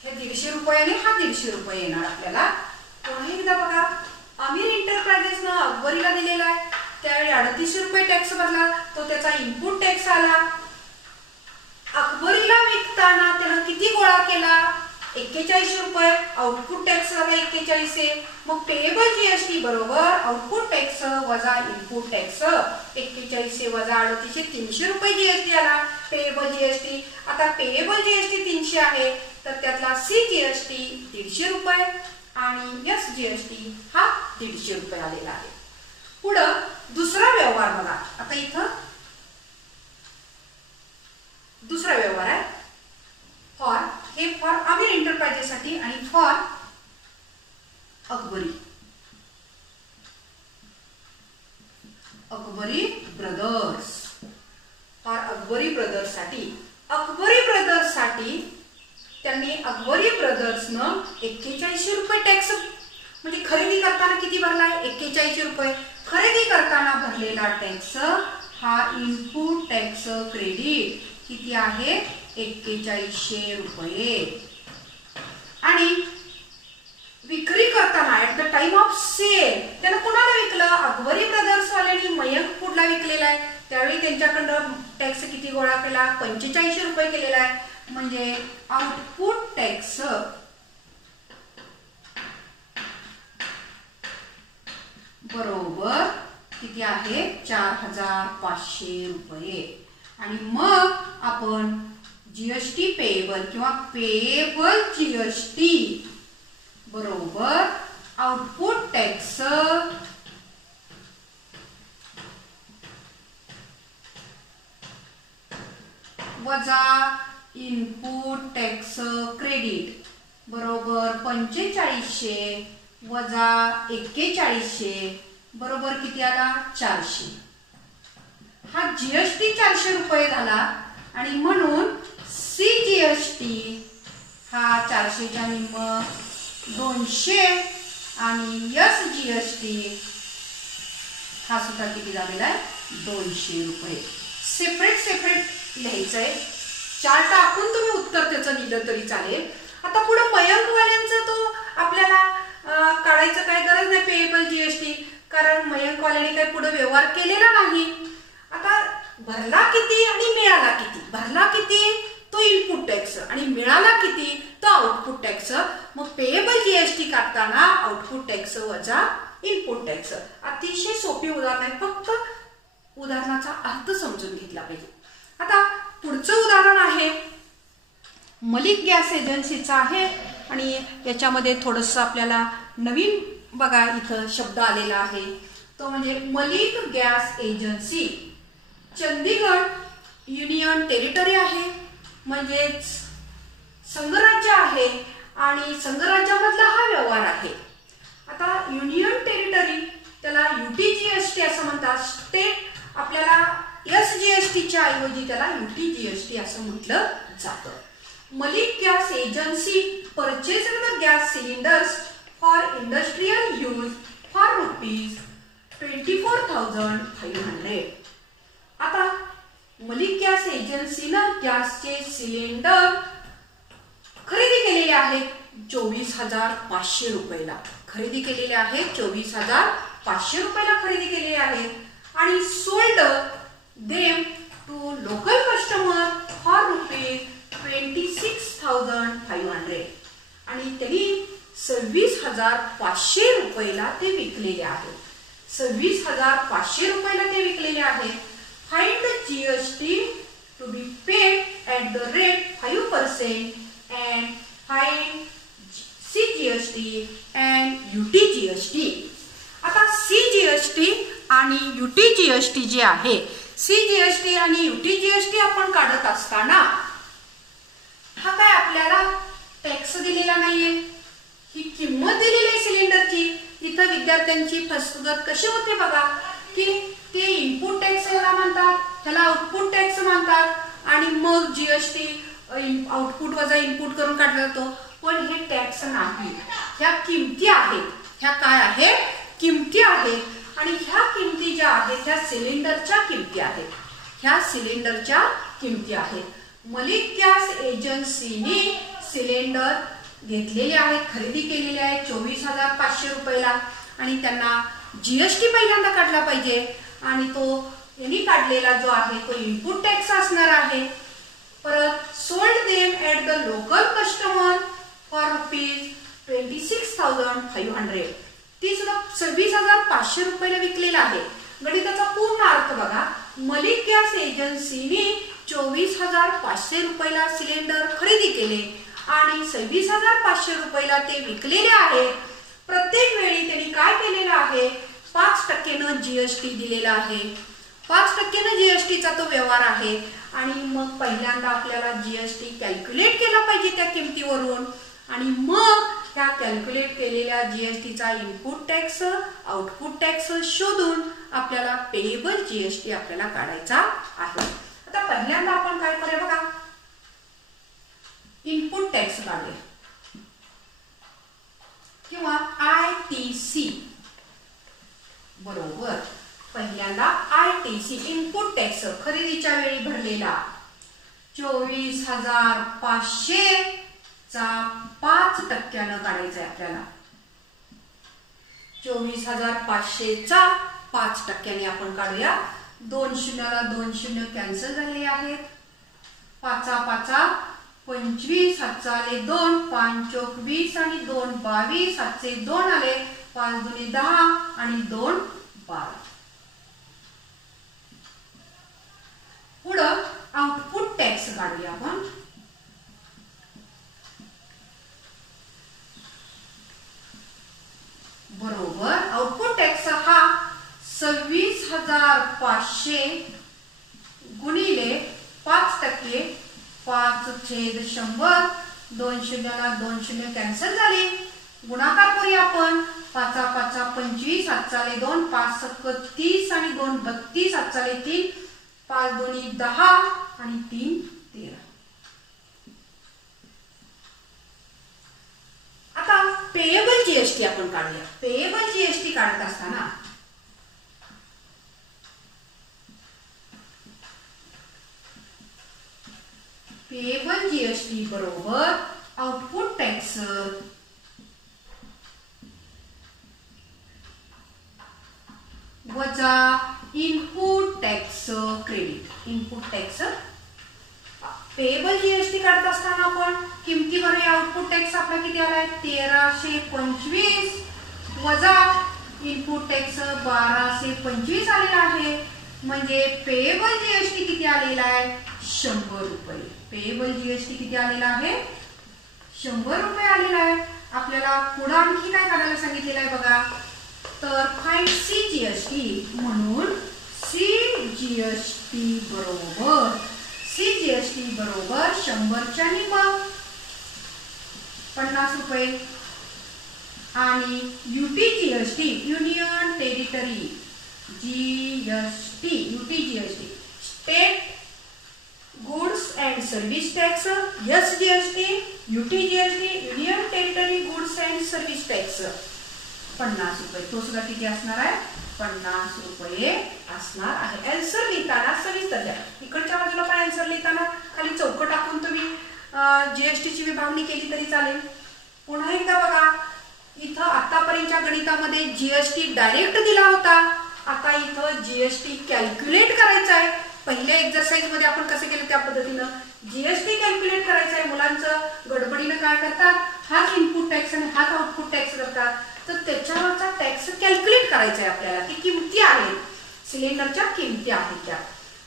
हे 150 रुपयाने हा 150 रुपये येणार आपल्याला. पुन्हा एकदा बघा आमिर एंटरप्राइजेसनं अकबरीला दिलेला आहे त्यावेळी 3800 रुपये टॅक्स भरला तो त्याचा इनपुट टॅक्स आला. अकबरीला विकताना त्यानं किती गोळा केला 4100 रुपये. आउटपुट टॅक्स आला 4100. मग पेएबल जीएसटी बरोबर आउटपुट टॅक्स वजा इनपुट टॅक्स 4100 वजा 3800 300 रुपये जीएसटी आला पेएबल जीएसटी. आता पेएबल जीएसटी 300 आहे तर त्यातला सीजीएसटी 150 रुपये आणि एसजीएसटी हा 150 रुपये आलेला आहे. पुढं दुसरा व्यवहार बघा. आता इथं दुसरा व्यवहार आहे फॉर आमिर एंटरप्राइजेस साठी आणि for Akbari brothers. For Akbari brothers साठी त्यांनी अकबरी ब्रदर्सनं 4100 रुपये टॅक्स म्हणजे खरेदी करताना किती भरलाय 4100 रुपये. खरेदी करताना भरलेला टॅक्स हा इनपुट टॅक्स क्रेडिट किती आहे 4100 रुपये आणि विक्री करताना at the time of sale त्यानं कुणाला विकलं अकबरी ब्रदर्स वाल्यांनी मयंक फूडला विकलेला आहे लाख 45 रुपये केलेला आहे. म्हणजे आउटपुट टॅक्स बरोबर किती आहे 4500 रुपये. आणि मग आपण जीएसटी पेएबल किंवा पेएबल जीएसटी बरोबर आउटपुट टॅक्स वजा इनपुट टॅक्स क्रेडिट बरोबर 4500 वजा 4100 बरोबर किती आला 400. हा जीएसटी 400 रुपये झाला आणि म्हणून सीजीएसटी हा 400च्या निम्म 200 आणि एसजीएसटी हा सुद्धा किती झालेला आहे 200 रुपये. सेपरेट लिहायचंय. चार्ट टाकून तुम्ही उत्तर त्याचं लिहिलं तरी चालेल. आता पुढे मयंकवाल्यांचं तो आपल्याला काढायचं काय गरज नाही पेएबल जीएसटी, कारण मयंकवाल्याने काही पुढे व्यवहार केलेला नाही. आता भरला किती आणि मिळाला किती. भरला किती तो इनपुट टॅक्स आणि मिळाला किती तो आउटपुट टॅक्स. मग पेएबल जीएसटी काढताना आउटपुट टॅक्स वजा इनपुट टॅक्स. अतिशय सोपी उदाहरण आहे, फक्त उदाहरणाचा अर्थ समजून घेतला पाहिजे. आता पुढचं उदाहरण आहे मलिक गॅस एजन्सीचं आहे आणि याच्यामध्ये थोडंसं आपल्याला नवीन बघा इथं शब्द आलेला आहे तो म्हणजे Malik gas agency. Chandigarh union territory आहे म्हणजेच संघराज्य आहे आणि संघराज्यामधला हा व्यवहार आहे. आता युनियन टेरिटरी त्याला यूटीजीएसटी असं म्हणतात. स्टेट आपल्याला एसजीएसटीच्या ऐवजी त्याला यूटीजीएसटी असं म्हटलं जातं. Malik gas agency purchased the gas cylinders for industrial use for ₹24,500. आता मलिक गॅस एजन्सीनं गॅसचे सिलेंडर खरेदी केलेले आहेत 24,500 रुपयाला. खरेदी केलेले आहेत 24,500 रुपयाला खरेदी केलेले आहेत आणि sold them to local customer for ₹26,500 आणि त्यांनी 26,500 रुपयाला ते विकलेले आहेत. 26,500 रुपयाला ते विकलेले आहेत. Find GST to be paid at the rate 5% and find CGST and UTGST. आता सीजीएसटी आणि यूटीजीएसटी जे आहे, सीजीएसटी आणि यूटीजीएसटी आपण काढत असताना हा काय आपल्याला टॅक्स दिलेला नाहीये, ही किंमत दिलेली आहे सिलेंडरची. इथं विद्यार्थ्यांची फसगत कशी होते बघा की ते इनपुट टॅक्स याला म्हणतात, त्याला आउटपुट टॅक्स म्हणतात आणि मग जीएसटी आउटपुट वजा इनपुट करून काढला जातो. पण हे टॅक्स नाही, ह्या किमती आहेत. ह्या काय आहेत किमती आहेत आणि ह्या किमती ज्या आहेत ह्या सिलेंडरच्या किमती आहेत. ह्या सिलेंडरच्या किमती आहेत. मलिक गॅस एजन्सीने सिलेंडर घेतलेले आहेत, खरेदी केलेले आहेत 24,500 रुपयाला आणि त्यांना जीएसटी पहिल्यांदा काढला पाहिजे आणि तो यांनी काढलेला जो आहे तो इनपुट टॅक्स असणार आहे. परत sold them at the local customer for ₹26,500. ती सुद्धा 26,500 रुपयाला विकलेला आहे. गणिताचा पूर्ण अर्थ बघा. मलिक गॅस एजन्सीने 24,500 रुपयाला सिलेंडर खरेदी केले आणि 26,500 रुपयाला ते विकलेले आहेत. प्रत्येक वेळी त्यांनी काय केलेलं आहे 5% जीएसटी दिलेला आहे. 5% जीएसटीचा तो व्यवहार आहे आणि मग पहिल्यांदा आपल्याला जीएसटी कॅल्क्युलेट केला पाहिजे त्या किमतीवरून आणि मग त्या कॅल्क्युलेट केलेल्या जीएसटीचा इनपुट टॅक्स आउटपुट टॅक्स शोधून आपल्याला पेएबल जीएसटी आपल्याला काढायचा आहे. आता पहिल्यांदा आपण काय करूया बघा इनपुट टॅक्स काढूया किंवा आयटीसी. बरोबर पहिल्यांदा आयटीसी इनपुट टॅक्स खरेदीच्या वेळी भरलेला 24,500 चा 5% काढायचा आहे आपल्याला. 24,500 चा 5% आपण काढूया. 2 0 ला 2 0 कॅन्सल झालेले आहेत पाचा पाचा 25, 7 आले 2, 5 चोक 20 आणि 2 22, 7 2 आले, 5 दुनी 10 आणि 2 12. पुढं आउटपुट टॅक्स काढूया आपण. बरोबर आउटपुट टॅक्स हा 26,500 गुणिले 5%, 5/100, 2 शून्याला 2 शून्य कॅन्सल झाले. गुणाकार करूया आपण. 5 5 25, 7 आले 2, 5 7 30 आणि 2 32, 7 आले 3, 5 दोन्ही 10 आणि 3 13. आता पेएबल जीएसटी आपण काढूया. पेएबल जीएसटी काढत असताना पेएबल जीएसटी बरोबर आउटपुट टॅक्स वजा input tax credit. Input tax payable GST काढत असताना आपण किमतीवर आउटपुट टॅक्स आपला किती आलाय 1325 वजा इनपुट टॅक्स 1225 आलेला आहे. म्हणजे पेएबल जीएसटी किती आलेला आहे 100 रुपये. पेएबल जीएसटी किती आलेला आहे 100 रुपये आलेला आहे. आपल्याला पुढे आणखी काय काढायला सांगितलेलं आहे बघा. तर फाइंड सीजीएसटी म्हणून सीजीएसटी बरोबर 100च्या निम्म 50 रुपये आणि UTGST union territory GST UTGST state goods and service tax SGST UTGST union territory goods and service tax 50 रुपये. तो सुद्धा किती असणार आहे 50 रुपये असणार आहे. आन्सर लिहिताना सविस्तर द्या. इकडच्या बाजूला पण आन्सर लिहिताना खाली चौक टाकून तुम्ही जीएसटीची विभागणी केली तरी चालेल. पुन्हा एकदा बघा. इथं आतापर्यंतच्या गणितामध्ये जीएसटी डायरेक्ट दिला होता. आता इथं जीएसटी कॅल्क्युलेट करायचा आहे. पहिल्या एक्सरसाइज मध्ये आपण कसं केलं त्या पद्धतीनं जीएसटी कॅल्क्युलेट करायचं आहे. मुलांचं गडबडीनं काय करतात हाच इनपुट टॅक्स आणि हाच आउटपुट टॅक्स करतात. तर त्याच्यावरचा टॅक्स कॅल्क्युलेट करायचा आहे आपल्याला. की किमती आहेत सिलेंडरच्या किमती आहेत त्या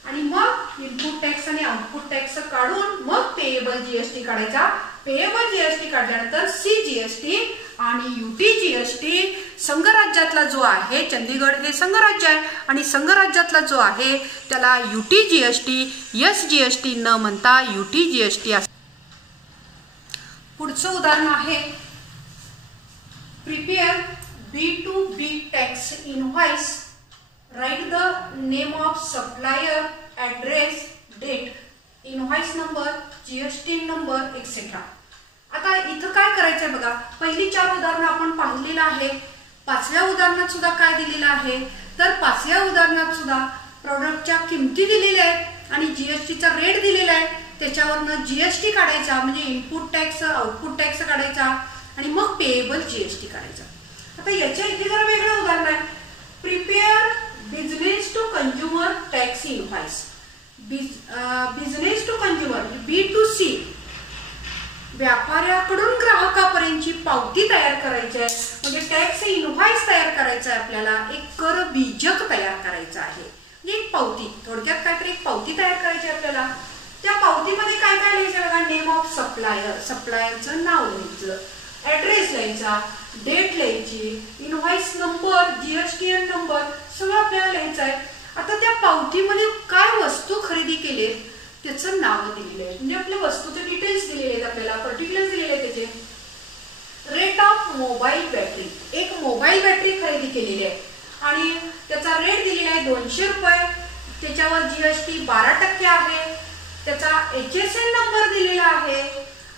आणि मग इनपुट टॅक्स आणि आउटपुट टॅक्स काढून मग पेएबल जीएसटी काढायचा. पेएबल जीएसटी काढल्यानंतर सीजीएसटी आणि यूटीजीएसटी संघराज्यातला जो आहे चंदीगड हे संघराज्य आहे आणि संघराज्यातला जो आहे त्याला यूटीजीएसटी एसजीएसटी न म्हणता यूटीजीएसटी. पुढचं उदाहरण आहे prepare B2B tax invoice. Write the name of supplier, address, date, invoice number, GST number, etc. आता इथं काय करायचंय बघा. पहिली 4 उदाहरणं आपण पाहिलेलं आहे. 5व्या उदाहरणात सुद्धा काय दिलेलं आहे तर 5व्या उदाहरणात सुद्धा प्रोडक्टच्या किमती दिलेल्या आहेत आणि जीएसटीचा रेट दिलेला आहे. त्याच्यावरनं जीएसटी काढायचा म्हणजे इनपुट टॅक्स आउटपुट टॅक्स काढायचा आणि मग पेएबल जीएसटी काढायचा. आता याच्या इथे जरा वेगळं उदाहरण आहे. Prepare business to consumer tax invoice. Business to consumer B2C व्यापाऱ्याकडून ग्राहकापर्यंतची पावती तयार करायची आहे. म्हणजे टॅक्स इनव्हॉइस तयार करायचा आहे आपल्याला. एक कर बीजक तयार करायचं आहे. म्हणजे एक पावती थोडक्यात काहीतरी एक पावती तयार करायची आहे आपल्याला. त्या पावतीमध्ये काय काय लिहायचं बघा. नेम ऑफ सप्लायर सप्लायरचं नाव लिहायचं, ऍड्रेस लिहायचा, डेट लिहायची, इनव्हॉइस नंबर जीएसटीएन नंबर सगळं आपल्याला लिहायचं आहे. आता त्या पावतीमध्ये काय वस्तू खरेदी केले त्याचं नाव दिलेलं आहे. म्हणजे आपल्या वस्तूचे डिटेल्स दिलेले आहेत आपल्याला पर्टिक्युलर्स दिलेले आहेत. त्याचे रेट ऑफ मोबाईल बॅटरी एक मोबाईल बॅटरी खरेदी केलेली आहे आणि त्याचा रेट दिलेला आहे 200 रुपये. त्याच्यावर जीएसटी 12% आहे. त्याचा HSN नंबर दिलेला आहे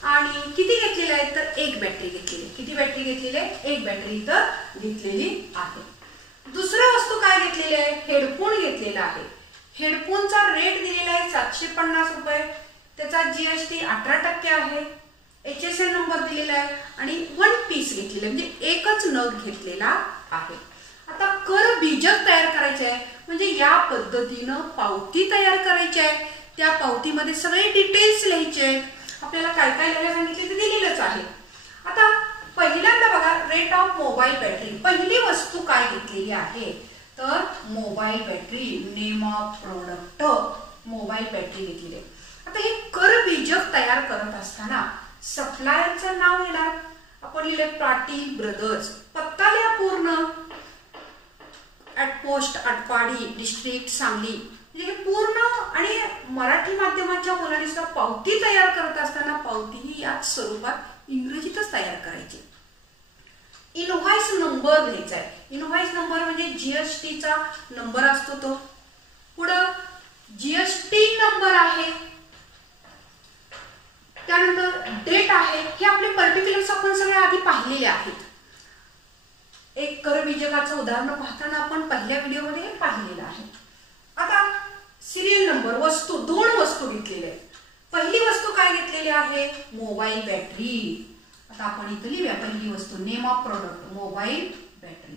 आणि किती घेतलेले आहेत तर एक बॅटरी घेतलेली. किती बॅटरी घेतलेली आहे एक बॅटरी इथं घेतलेली आहे. दुसरं वस्तू काय घेतलेली आहे हेडफोन घेतलेला आहे. हेडफोनचा रेट दिलेला आहे 750 रुपये. त्याचा जीएसटी 18% आहे. HSN नंबर दिलेला आहे आणि 1 पीस घेतलेला आहे म्हणजे एकच नग घेतलेला आहे. आता कर बीजक तयार करायचे आहे म्हणजे या पद्धतीनं पावती तयार करायची आहे. त्या पावतीमध्ये सगळे डिटेल्स लिहायचे आहेत. आपल्याला काय काय लिहायला सांगितले ते दिलेलंच आहे. आता पहिल्यांदा बघा, रेट ऑफ मोबाईल बॅटरी. पहिली वस्तू काय घेतलेली आहे तर mobile battery. Name of product mobile battery घेतलेली आहे. आता हे करबीजक तयार करत असताना सप्लायरचं नाव येणार. आपण लिहिले पाटील ब्रदर्स. पत्ता लिहा पूर्ण. At post Atpadi district Sangli. म्हणजे हे पूर्ण. आणि मराठी माध्यमाच्या मुलांनी सुद्धा पावती तयार करत असताना पावती ही याच स्वरूपात इंग्रजीतच तयार करायची. इनव्हॉइस नंबर घ्यायचा आहे. इनव्हॉइस नंबर म्हणजे जीएसटीचा नंबर असतो तो. पुढं जीएसटी नंबर आहे. त्यानंतर डेट आहे. हे आपले पर्टिक्युलर्स आपण सगळे आधी पाहिलेले आहेत. एक करबीजकाचं उदाहरण पाहताना आपण पहिल्या व्हिडिओमध्ये हे पाहिलेलं आहे. आता सिरियल नंबर. वस्तू, दोन वस्तू घेतलेल्या आहेत. पहिली वस्तू काय घेतलेली आहे मोबाईल बॅटरी. आता आपण इथं लिहूया पहिली वस्तू. Name of product mobile battery.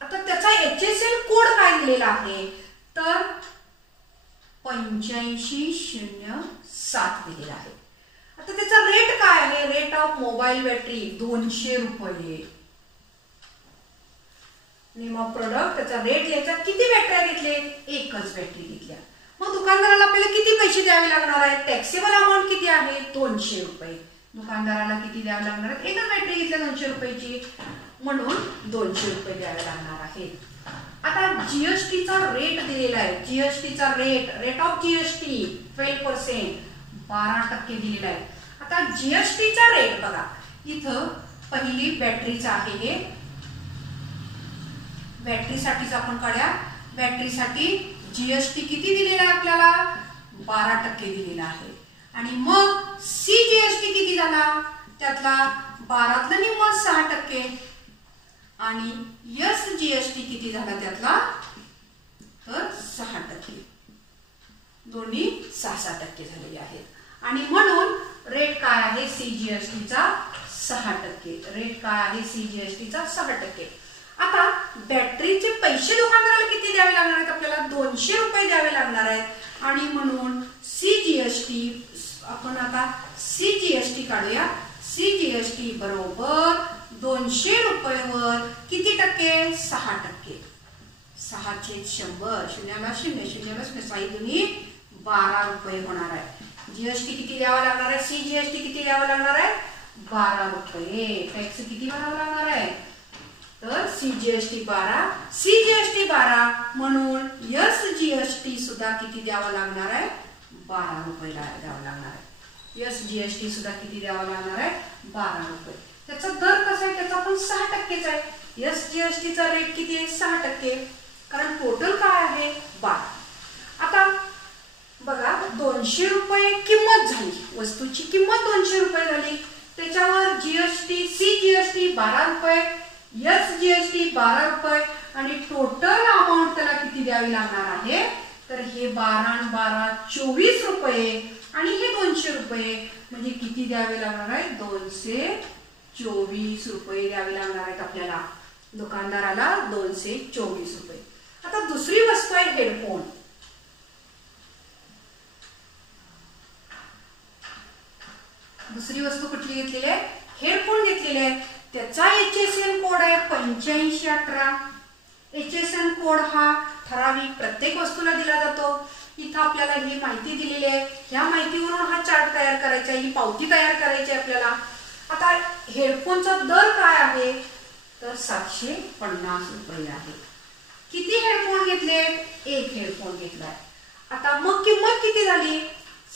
आता त्याचा HSL कोड काय दिलेला आहे तर 8507 दिलेला आहे. आता त्याचा रेट काय आहे. रेट ऑफ मोबाईल बॅटरी 200 रुपये. नेम ऑफ प्रोडक्ट त्याचा रेट लिहायचा. किती बॅटऱ्या घेतले एकच बॅटरी घेतल्या. मग दुकानदाराला आपल्याला किती पैसे द्यावे लागणार आहेत. टॅक्सेबल अमाऊंट किती आहे 200 रुपये. दुकानदाराला किती द्यावे लागणार आहेत. एकच बॅटरी घेतल्या 200 रुपयाची म्हणून 200 रुपये द्यावे लागणार आहेत. आता जीएसटीचा रेट दिलेला आहे. जीएसटीचा रेट ऑफ जीएसटी 12% 12% दिलेला आहे. आता जीएसटीचा रेट बघा इथं पहिली बॅटरीचा आहे. हे बॅटरीसाठीच आपण काढूया. बॅटरीसाठी जीएसटी किती दिलेला आहे आपल्याला 12% दिलेला आहे. आणि मग सीजीएसटी किती झाला त्यातला 12तलं निम्म 6%. आणि एसजीएसटी किती झाला त्यातला तर 6%. दोन्ही 6% झालेले आहेत. आणि म्हणून रेट काय आहे सीजीएसटीचा 6%. रेट काय आहे सीजीएसटीचा 6%. आता बॅटरीचे पैसे दुकानदाराला किती द्यावे लागणार आहेत आपल्याला 200 रुपये द्यावे लागणार आहेत. आणि म्हणून सीजीएसटी आपण आता सीजीएसटी काढूया. सीजीएसटी बरोबर 200 रुपयेवर किती टक्के 6%. 6/100 शून्याला 0 शून्याला 0 साई दोन्ही 12 रुपये होणार आहे. जीएसटी किती द्यावा लागणार आहे सीजीएसटी किती द्यावा लागणार आहे 12 रुपये. टॅक्स किती भरावा लागणार आहे तर सीजीएसटी 12 सीजीएसटी 12 म्हणून एसजीएसटी सुद्धा किती द्यावा लागणार आहे 12 रुपये द्यावा लागणार आहे. एसजीएसटी सुद्धा किती द्यावा लागणार आहे 12 रुपये. त्याचा दर कसा आहे त्याचा पण 6%च आहे. एसजीएसटीचा रेट किती आहे 6%. कारण टोटल काय आहे 12. आता बघा 200 रुपये किंमत झाली. वस्तूची किंमत 200 रुपये झाली. त्याच्यावर जीएसटी सीजीएसटी 12 रुपये एसजीएसटी 12 रुपये आणि टोटल अमाऊंट त्याला किती द्यावी लागणार आहे तर हे 12 आणि 12 24 रुपये आणि हे 200 रुपये म्हणजे किती द्यावे लागणार आहे 224 रुपये द्यावे लागणार आहेत आपल्याला दुकानदाराला 224 रुपये. आता दुसरी वस्तू आहे हेडफोन. दुसरी वस्तू कुठली घेतलेली आहे हेडफोन घेतलेले आहे. त्याचा HSN कोड आहे 8518. HSN कोड हा ठराविक प्रत्येक वस्तूला दिला जातो. इथं आपल्याला ही माहिती दिलेली आहे. ह्या माहितीवरून हा चार्ट तयार करायचा आहे. ही पावती तयार करायची आहे आपल्याला. आता हेडफोनचा दर काय आहे तर 750 रुपये आहे. किती हेडफोन घेतले एक हेडफोन घेतलाय. आता मग किंमत किती झाली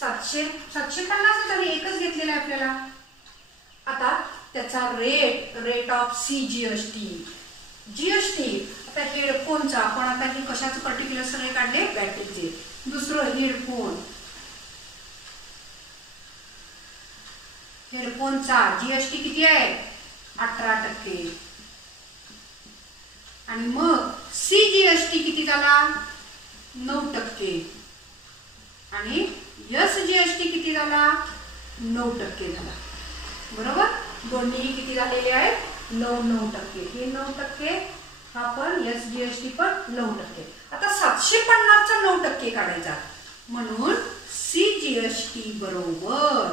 750 झाली. एकच घेतलेला आहे आपल्याला. आता त्याचा रेट ऑफ सीजीएसटी जीएसटी. आता हेडफोनचा आपण आता हे कशाचं पर्टिक्युलर सगळे काढले बॅटरीचे. दुसरं हेडफोनचा जीएसटी किती आहे 18%. आणि मग सीजीएसटी किती झाला 9%. आणि एसजीएसटी किती झाला 9% झाला. बरोबर दोन्ही किती झालेले आहेत 9%. हे 9% हा पण SGST पण 9%. आता 750 चा 9% काढायचा म्हणून CGST बरोबर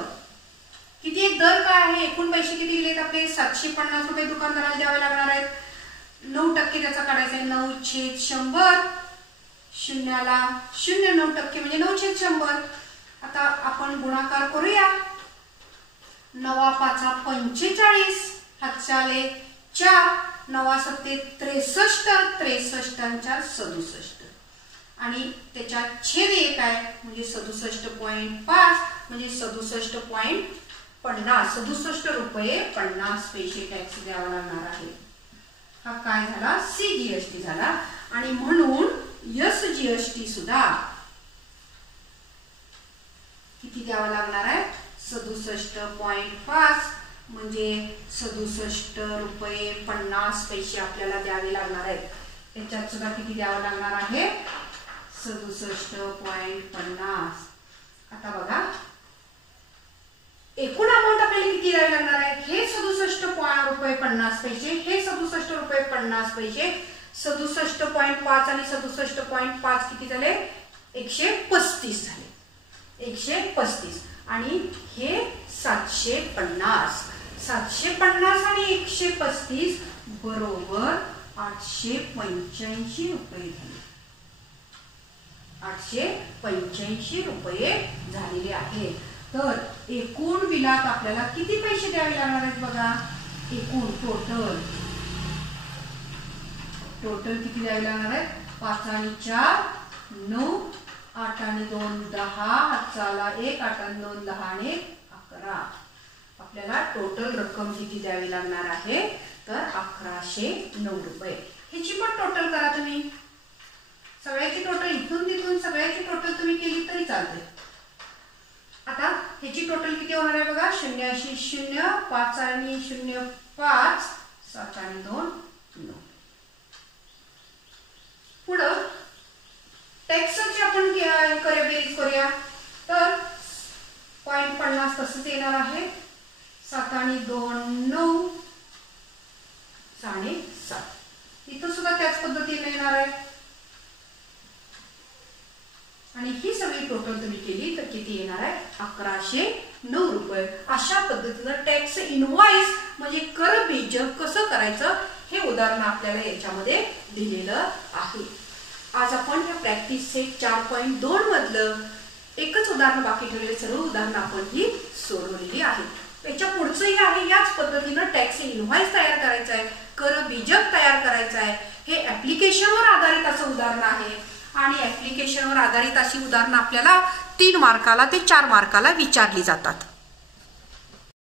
किती आहे, दर काय आहे, एकूण पैसे किती दिलेत आपले 750 रुपये दुकानदाराला द्यावे लागणार आहेत. 9% त्याचा काढायचा आहे 9/100. शून्याला 0 9% म्हणजे 9/100. आता आपण गुणाकार करूया. 9 5 45 हातचाले 4 9 7 63 63 67 आणि त्याच्या छेद 1 आहे म्हणजे 67.5 म्हणजे 67.50 67 रुपये 50 पैसे टॅक्स द्यावा लागणार आहे. हा काय झाला CGST झाला आणि म्हणून SGST सुद्धा किती द्यावा लागणार आहे 67.5 म्हणजे 67 रुपये 50 पैसे आपल्याला द्यावे लागणार आहेत. त्याच्यात सुद्धा किती द्यावं लागणार आहे 67.50. आता बघा एकूण अमाऊंट आपल्याला किती द्यावी लागणार आहे, हे 67 रुपये 50 पैसे, हे 67 रुपये 50 पैसे, 67.5 आणि 67.5 किती झाले 135 झाले 135 आणि हे 750 750 आणि 135 बरोबर 885 रुपये झाले 885 रुपये झालेले आहेत. तर एकूण बिलात आपल्याला किती पैसे द्यावे लागणार आहेत बघा, एकूण टोटल किती द्यावे लागणार आहेत 5 आणि 4 9 8 आणि 2 10 हातचाला 1 8 आणि 2 10 आणि 11. आपल्याला टोटल रक्कम किती द्यावी लागणार आहे तर 1109 रुपये. ह्याची पण टोटल करा तुम्ही, सगळ्याची टोटल इथून तिथून सगळ्याची टोटल तुम्ही केली तरी चालते. आता ह्याची टोटल किती होणार आहे बघा 0 0 5 आणि 0 5 7 आणि 2 9. पुढं टॅक्सची आपण बेरीज करूया तर 0.50 तसंच येणार आहे 7 आणि 2 9 आणि 7. इथं सुद्धा त्याच पद्धतीने येणार आहे आणि ही सगळी टोटल तुम्ही केली तर किती येणार आहे 1109 रुपये. अशा पद्धतीनं टॅक्स इनवॉइस म्हणजे कर बीजक कसं करायचं हे उदाहरण आपल्याला याच्यामध्ये दिलेलं आहे. आज आपण या प्रॅक्टिस सेट 4.2 मधलं एकच उदाहरण बाकी ठेवलेले सर्व उदाहरण आपण ही सोडवलेली आहेत. याच्या पुढचंही आहे याच पद्धतीनं टॅक्स इनवॉइस तयार करायचं आहे, कर बीजक तयार करायचं आहे. हे ऍप्लिकेशनवर आधारित असं उदाहरण आहे आणि ऍप्लिकेशनवर आधारित अशी उदाहरणं आपल्याला 3 मार्काला ते 4 मार्काला विचारली जातात.